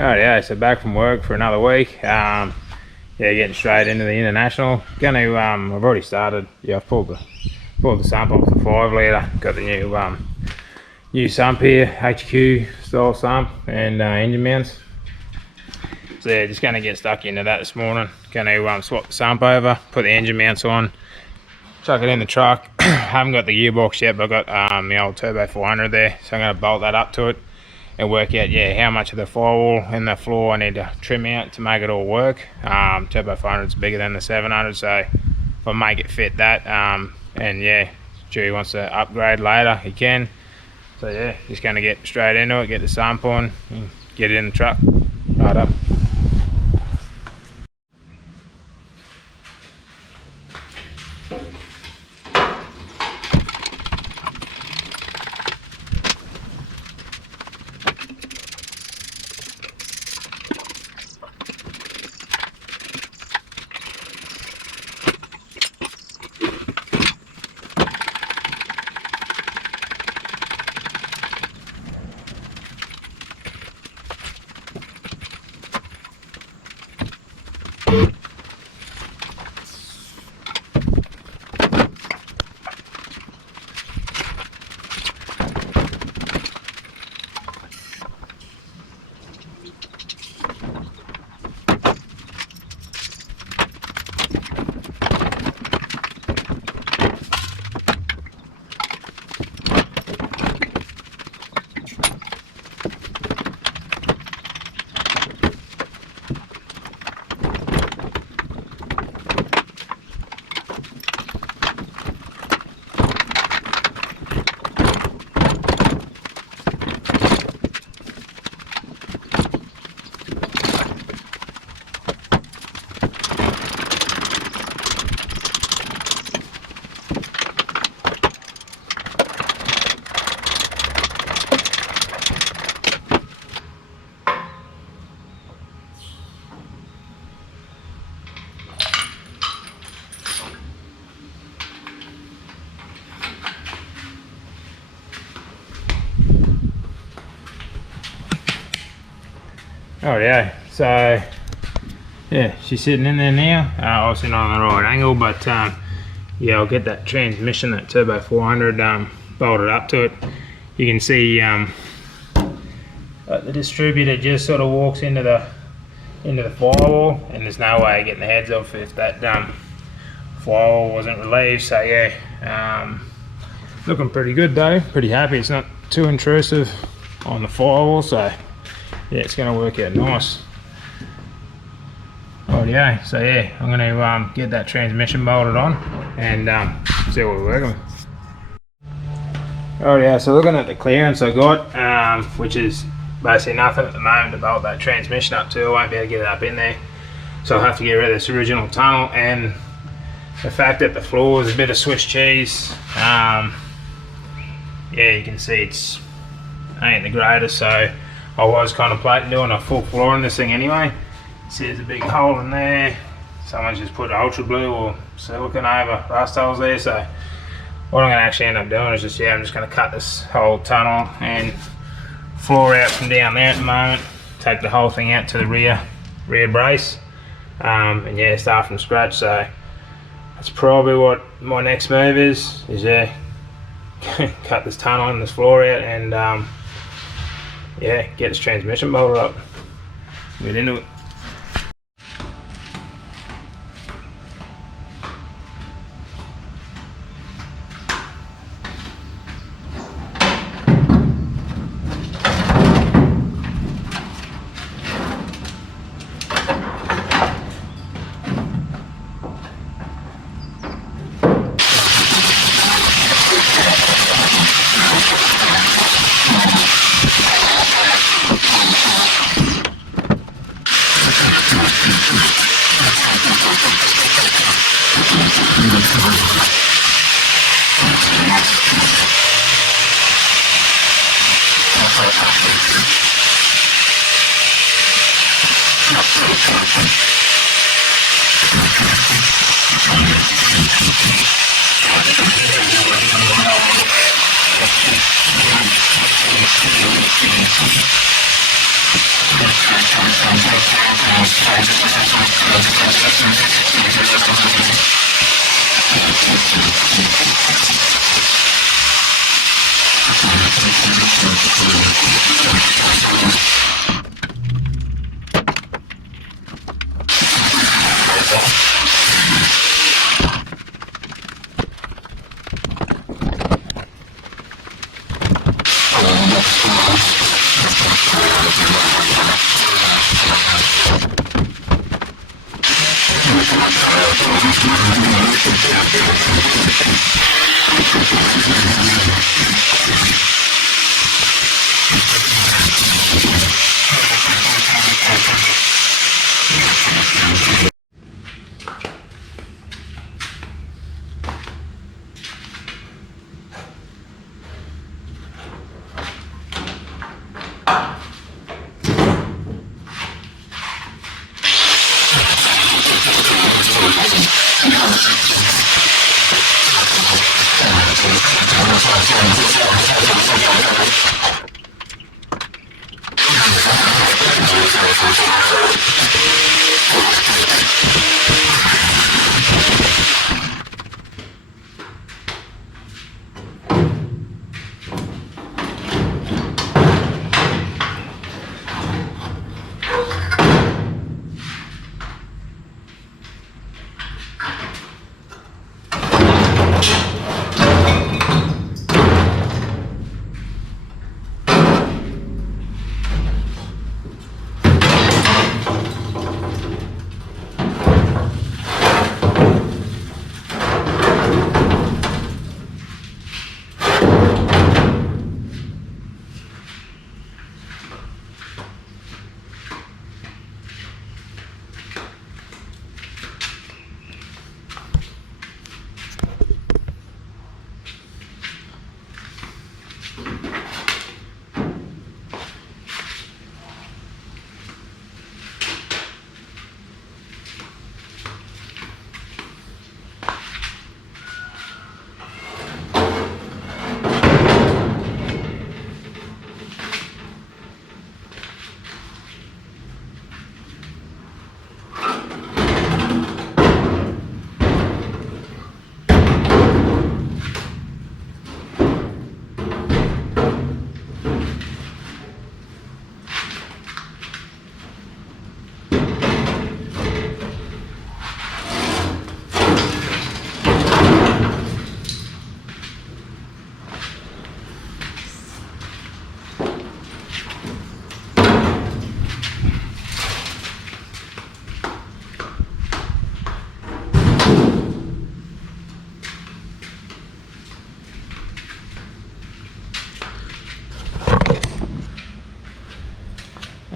Yeah, so back from work for another week. Yeah, getting straight into the international. I've already started. Yeah, I've pulled the sump off the 5 litre. Got the new sump here, HQ style sump and engine mounts. So yeah, just gonna get stuck into that this morning. Gonna swap the sump over, put the engine mounts on, chuck it in the truck. Haven't got the gearbox yet, but I've got the old Turbo 400 there, so I'm gonna bolt that up to it and work out how much of the firewall and the floor I need to trim out to make it all work. Turbo 400 is bigger than the 700, so if I make it fit that, and yeah, Chewy wants to upgrade later, he can. So yeah, just gonna get straight into it, get the sump on, and get it in the truck. Right up. Oh yeah, so yeah, she's sitting in there now. Obviously not on the right angle, but yeah, I'll get that transmission, that Turbo 400, bolted up to it. You can see the distributor just sort of walks into the firewall, and there's no way of getting the heads off if that firewall wasn't relieved. So yeah, looking pretty good though. Pretty happy. It's not too intrusive on the firewall, so yeah, it's going to work out nice. Rightio, so yeah, I'm going to get that transmission bolted on and see what we're working with. Rightio, so looking at the clearance I got, which is basically nothing at the moment to bolt that transmission up to. I won't be able to get it up in there, so I'll have to get rid of this original tunnel, and the fact that the floor is a bit of Swiss cheese. Yeah, you can see it's ain't the greatest, so I was contemplating doing a full floor in this thing anyway. See, there's a big hole in there. Someone's just put ultra blue or silicone over rust holes there. So what I'm going to actually end up doing is just, I'm just going to cut this whole tunnel and floor out from down there at the moment. Take the whole thing out to the rear brace, and yeah, start from scratch. So that's probably what my next move is cut this tunnel and this floor out, and yeah, get this transmission bolted up. Get into it.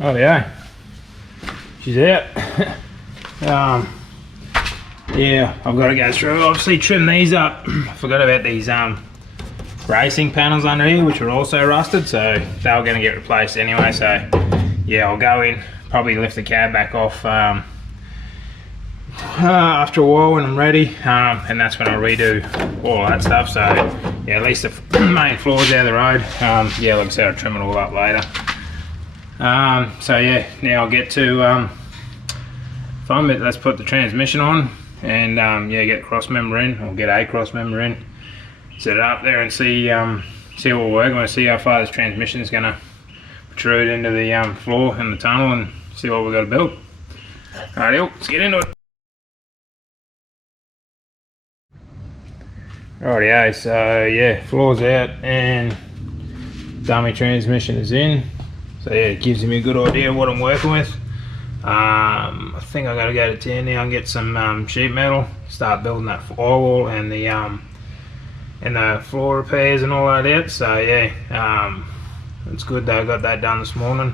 Oh yeah, she's out. Yeah, I've got to go through, obviously trim these up. I forgot about these racing panels under here, which are also rusted, so they were going to get replaced anyway. So yeah, I'll go in, probably lift the cab back off after a while when I'm ready, and that's when I'll redo all that stuff. So yeah, at least the main floor's out of the road. Yeah, like I said, I'll trim it all up later. So yeah, now I'll get to find it. Let's put the transmission on and yeah, get cross member in, or get a cross member in, set it up there and see what we're working with, see how far this transmission is going to protrude into the floor and the tunnel, and see what we've got to build. Alright, let's get into it. Rightio, so yeah, floor's out and dummy transmission is in. So yeah, it gives me a good idea of what I'm working with. I think I got to go to town now and get some sheet metal, start building that firewall and the floor repairs and all that out. So yeah, it's good that I got that done this morning.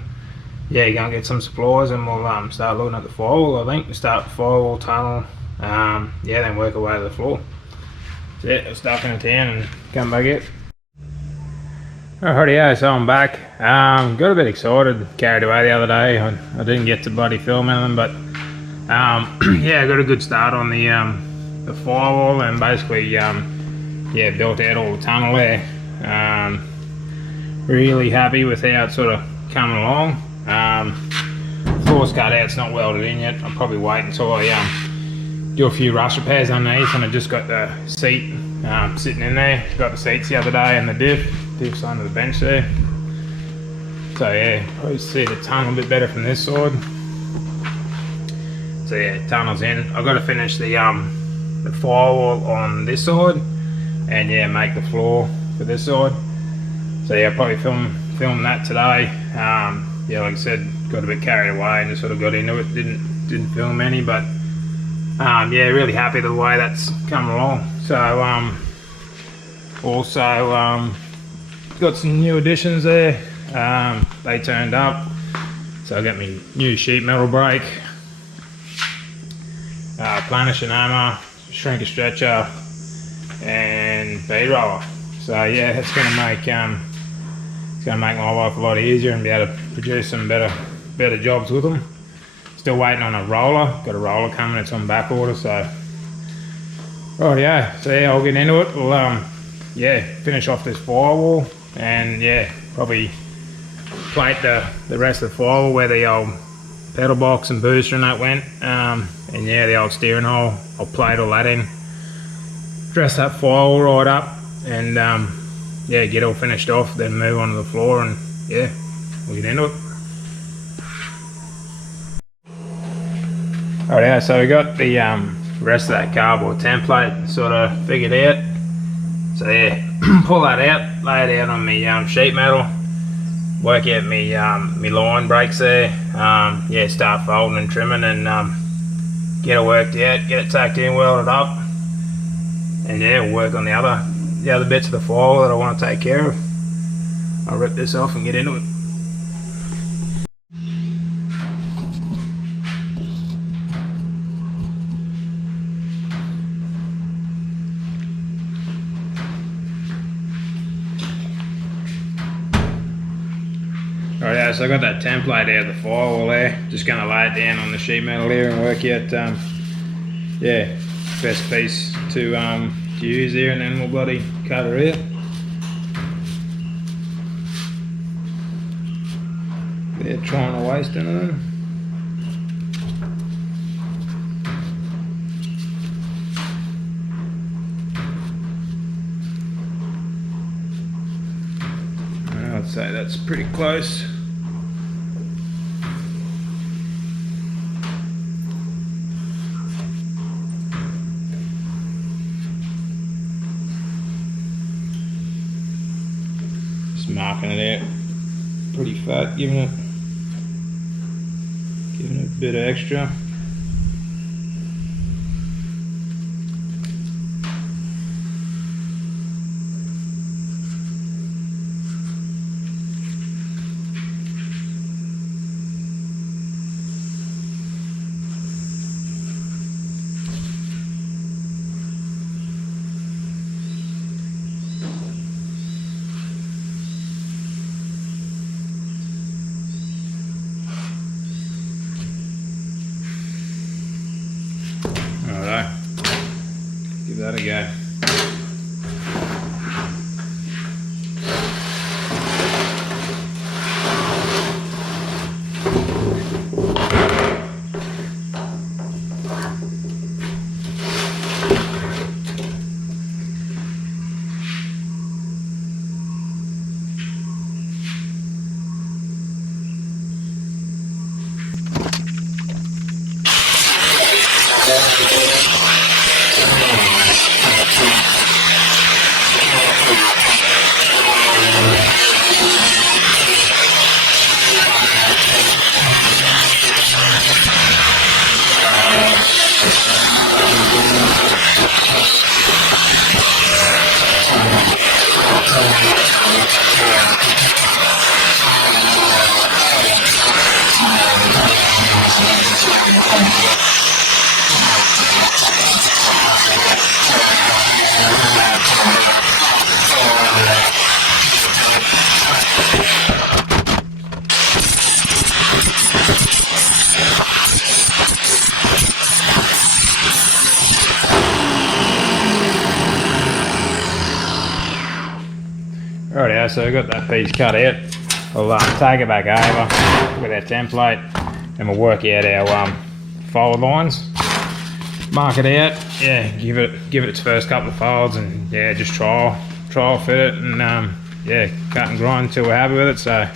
Yeah, you're gonna get some supplies and we'll start looking at the firewall. I think start the firewall tunnel. Yeah, then work our way to the floor. So yeah, I'll start in town and come back out. Alrighty, so I'm back. Got a bit excited, carried away the other day. I didn't get to bloody film anything, but yeah, I got a good start on the firewall and basically yeah, built out all the tunnel there. Really happy with how it's sort of coming along. Thought floor's cut out, it's not welded in yet. I'll probably wait until I do a few rust repairs underneath, and I just got the seat sitting in there. Got the seats the other day and the diff's under the bench there. So yeah, probably see the tunnel a bit better from this side. So yeah, tunnel's in. I've got to finish the firewall on this side, and yeah, make the floor for this side. So yeah, probably film that today. Yeah, like I said, got a bit carried away and just sort of got into it. Didn't film any, but yeah, really happy the way that's come along. So also got some new additions there. They turned up, so I got me new sheet metal brake, planisher hammer, shrinker stretcher, and bead roller. So yeah, it's gonna make my life a lot easier and be able to produce some better jobs with them. Still waiting on a roller. Got a roller coming. It's on back order. So right, yeah. So yeah, I'll get into it. We'll yeah, finish off this firewall, and yeah, probably plate the rest of the firewall where the old pedal box and booster and that went, and yeah, the old steering hole. I'll plate all that in, dress that firewall right up, and yeah, get all finished off, then move on to the floor, and yeah, we'll get into it. Alright, yeah, so we got the rest of that cardboard template sort of figured out. So yeah, pull that out, lay it out on my sheet metal, work out my line breaks there. Yeah, start folding and trimming, and get it worked out, get it tacked in, welded up, and yeah, we'll work on the other bits of the firewall that I want to take care of. I'll rip this off and get into it. Alright, yeah, so I got that template out of the firewall there. Just going to lay it down on the sheet metal here and work out, yeah, best piece to use here, and then we'll bloody cut her out. They're trying to waste anything. I'd say that's pretty close. Just marking it out pretty fat, giving it a bit of extra. Alright, give that a go. Rightio, so I got that piece cut out. I'll take it back over with our template and we'll work out our fold lines. Mark it out, yeah, give it its first couple of folds, and yeah, just trial fit it, and yeah, cut and grind until we're happy with it. So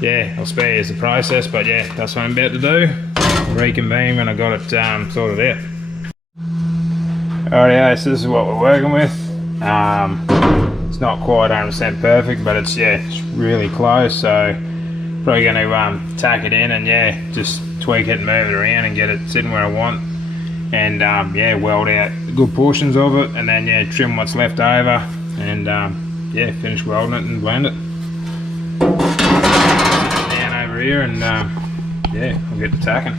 yeah, I'll spare you the process, but yeah, that's what I'm about to do. Reconvene when I got it sorted out. Alrighty, so this is what we're working with. It's not quite 100% perfect, but it's really close. So probably going to tack it in and yeah, just tweak it and move it around and get it sitting where I want. And yeah, weld out good portions of it, and then yeah, trim what's left over, and yeah, finish welding it and blend it. Down over here, and yeah, we'll get to tacking.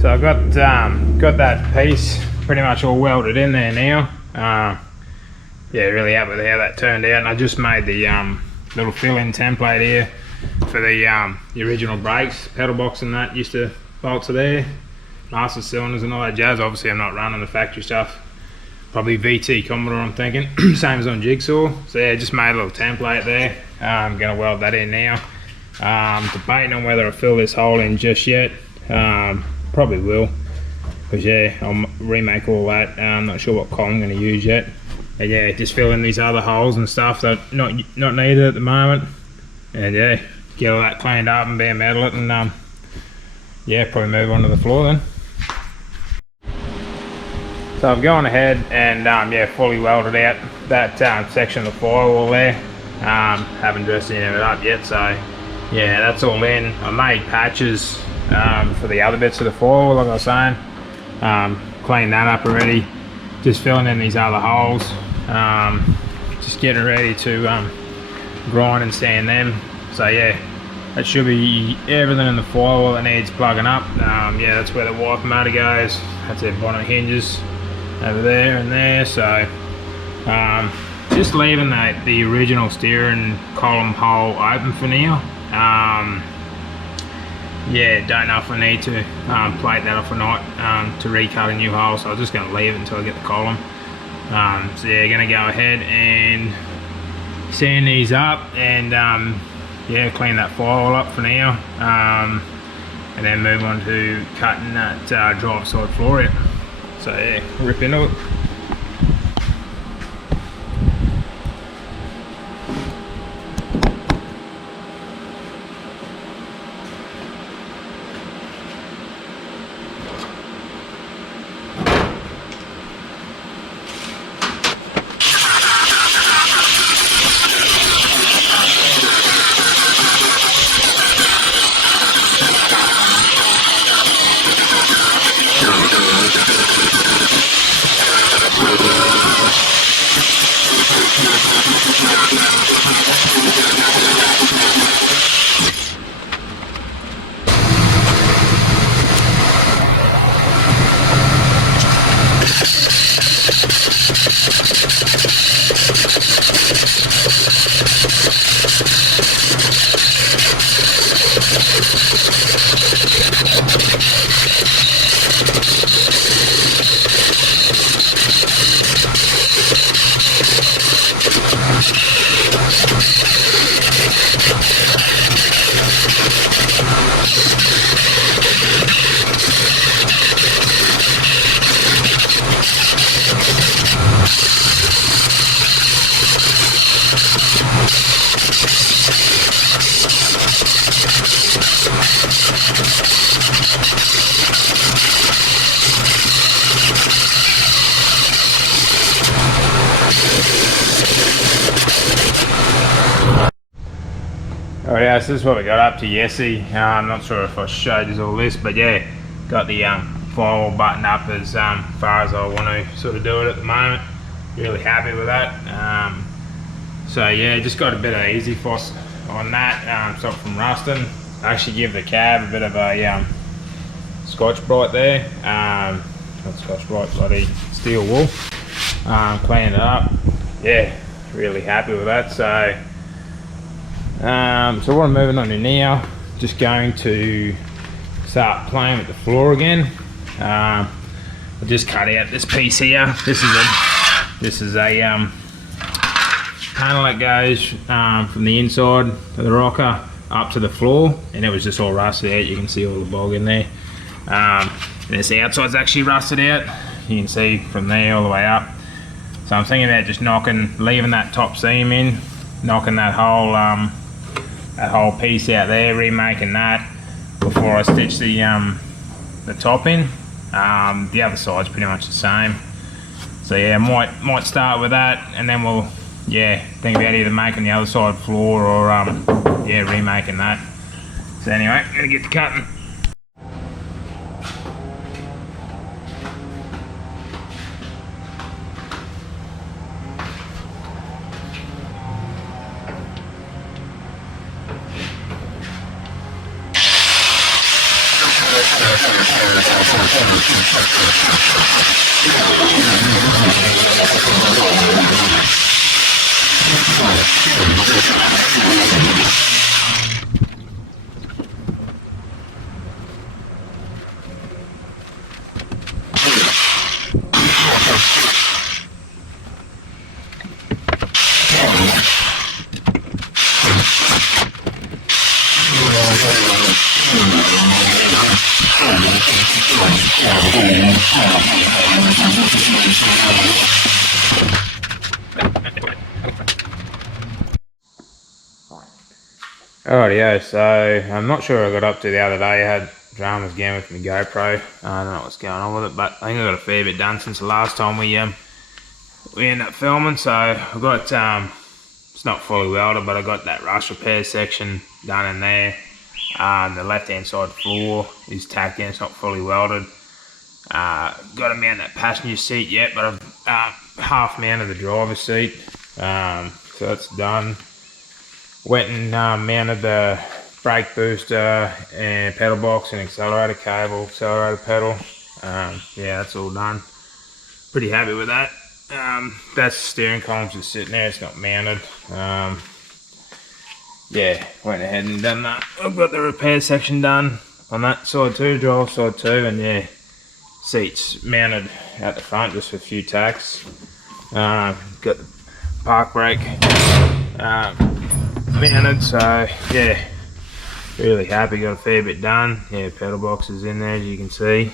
So I've got that piece pretty much all welded in there now. Yeah, really happy with how that turned out. And I just made the little fill-in template here for the original brakes, pedal box and that used to bolt to there, master cylinders and all that jazz. Obviously I'm not running the factory stuff, probably VT Commodore I'm thinking, same as on Jigsaw. So yeah, just made a little template there. I'm going to weld that in now. Debating on whether I fill this hole in just yet. Probably will, because yeah, I'll remake all that. I'm not sure what column I'm going to use yet. And yeah, just fill in these other holes and stuff that not needed at the moment. And yeah, get all that cleaned up and bare metal it, and yeah, probably move on to the floor then. So I've gone ahead and yeah, fully welded out that section of the firewall there. Haven't dressed any of it up yet, so yeah, that's all in. I made patches for the other bits of the firewall, like I was saying. Cleaned that up already. Just filling in these other holes. Just getting ready to grind and sand them. So yeah, that should be everything in the firewall that needs plugging up. Yeah, that's where the wiper motor goes. That's the bottom hinges over there and there. So just leaving the original steering column hole open for now. Yeah, don't know if I need to plate that off or not to recut a new hole, so I'm just going to leave it until I get the column. So yeah, going to go ahead and sand these up and yeah, clean that firewall up for now, and then move on to cutting that drive side floor out. So yeah, rip into it. Alright, yeah, so this is what we got up to yesterday. I'm not sure if I showed you all this, but yeah, got the firewall buttoned up as far as I want to sort of do it at the moment. Really happy with that. So yeah, just got a bit of easy force on that, stop from rusting. I actually give the cab a bit of a Scotch Brite there, not Scotch Brite, bloody steel wool. Cleaning it up, yeah, really happy with that. So what I'm moving on to now, just going to start playing with the floor again. I just cut out this piece here. This is a panel that goes from the inside of the rocker up to the floor, and it was just all rusted out. You can see all the bog in there. And this outside's actually rusted out. You can see from there all the way up. So I'm thinking about just leaving that top seam in, knocking that whole piece out there, remaking that before I stitch the top in. The other side's pretty much the same. So yeah, might start with that, and then we'll think about either making the other side floor or remaking that. So anyway, gonna get to cutting. Alrighty, so I'm not sure what I got up to the other day. I had dramas again with my GoPro. I don't know what's going on with it, but I think I got a fair bit done since the last time we ended up filming. So I got it's not fully welded, but I got that rust repair section done in there. The left hand side floor is tacked in, it's not fully welded. Got to mount that passenger seat yet, but I've half mounted the driver's seat, so that's done. Went and mounted the brake booster and pedal box and accelerator cable, accelerator pedal. Yeah, that's all done. Pretty happy with that. That steering column's just sitting there, it's not mounted. Yeah, went ahead and done that. I've got the repair section done on that side too, drive side too, and yeah, seats mounted out the front just with a few tacks. Got the park brake mounted, so yeah, really happy, got a fair bit done. Yeah, pedal box is in there as you can see.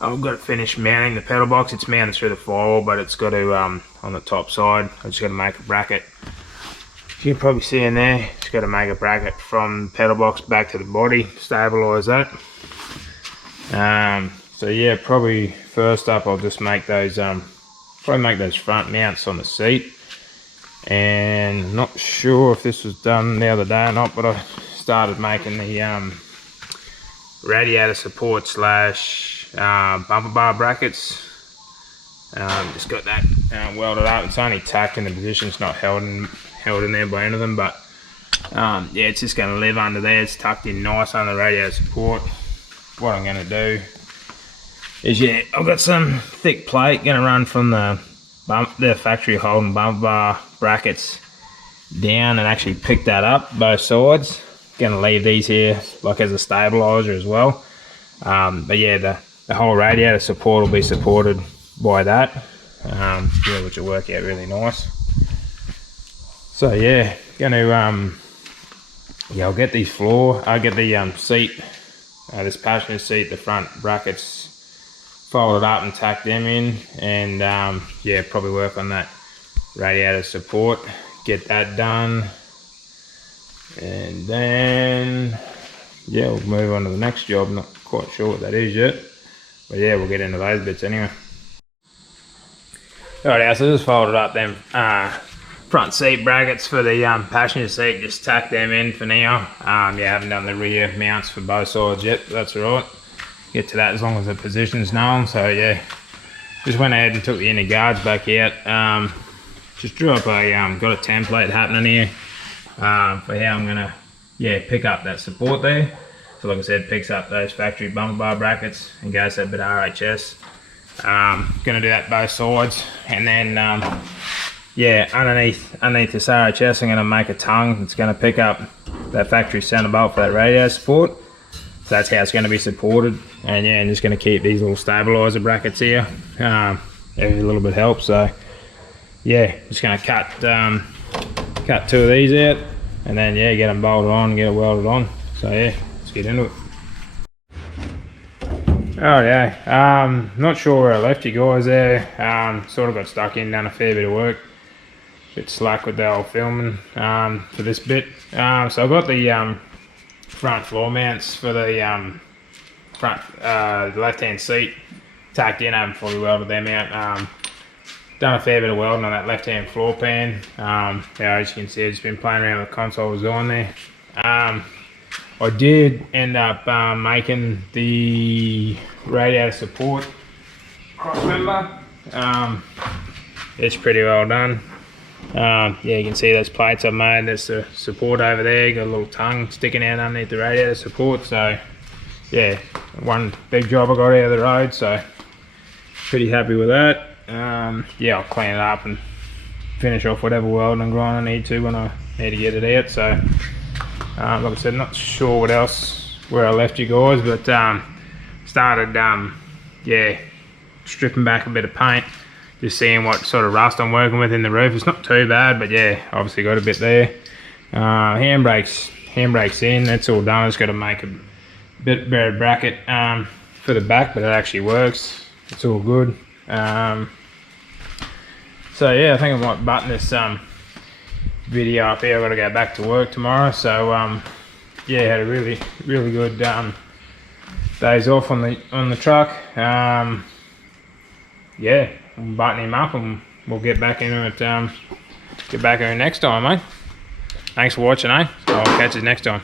I've got to finish mounting the pedal box. It's mounted through the firewall, but it's got to on the top side, I just got to make a bracket. You can probably see in there, just got to make a bracket from the pedal box back to the body, stabilise that. So yeah, probably first up I'll just make those front mounts on the seat. And I'm not sure if this was done the other day or not, but I started making the radiator support slash bumper bar brackets. Just got that welded up. It's only tacked in the position, it's not held in there by anything, but yeah, it's just going to live under there. It's tucked in nice under the radiator support. What I'm going to do is, yeah, I've got some thick plate going to run from the factory holding bumper bar brackets down and actually pick that up both sides. Going to leave these here like as a stabilizer as well. But yeah, the whole radiator support will be supported by that, yeah, which will work out really nice. So yeah, gonna I'll get these I'll get the seat, this passenger seat, the front brackets folded up and tack them in, and yeah, probably work on that radiator support, get that done, and then yeah, we'll move on to the next job. Not quite sure what that is yet, but yeah, we'll get into those bits anyway. Alright, so just folded up them front seat brackets for the passenger seat, just tack them in for now. Yeah, I haven't done the rear mounts for both sides yet, but that's alright. Get to that as long as the position's known. So yeah, just went ahead and took the inner guards back out. Just drew up a, got a template happening here for how I'm gonna, pick up that support there. So like I said, picks up those factory bumper bar brackets and goes to a bit of RHS. Gonna do that both sides, and then underneath this RHS I'm gonna make a tongue that's gonna pick up that factory center bolt for that radiator support. So that's how it's gonna be supported. And I'm just gonna keep these little stabilizer brackets here. Every little bit helps. So just gonna cut two of these out, and then get them bolted on and get it welded on. So let's get into it. Not sure where I left you guys there. Sort of got stuck in, done a fair bit of work. Bit slack with the old filming for this bit. So I've got the front floor mounts for the front left-hand seat tacked in. I haven't fully welded them out. Done a fair bit of welding on that left-hand floor pan. As you can see, I've just been playing around with the console design there. I did end up making the radiator support cross member. It's pretty well done. You can see those plates I've made. There's the support over there. Got a little tongue sticking out underneath the radiator support. So one big job I got out of the road. So pretty happy with that. I'll clean it up and finish off whatever welding and grind I need to when I need to get it out. So like I said, not sure where I left you guys, but started stripping back a bit of paint, just seeing what sort of rust I'm working with in the roof. It's not too bad, but obviously got a bit there. Handbrakes in, that's all done. I just got to make a bit better bracket for the back, but it actually works. It's all good. I think I might button this video up here. I've got to go back to work tomorrow, so had a really good days off on the truck. We'll button him up and we'll get back into it. Get back here next time, mate. Thanks for watching, I'll catch you next time.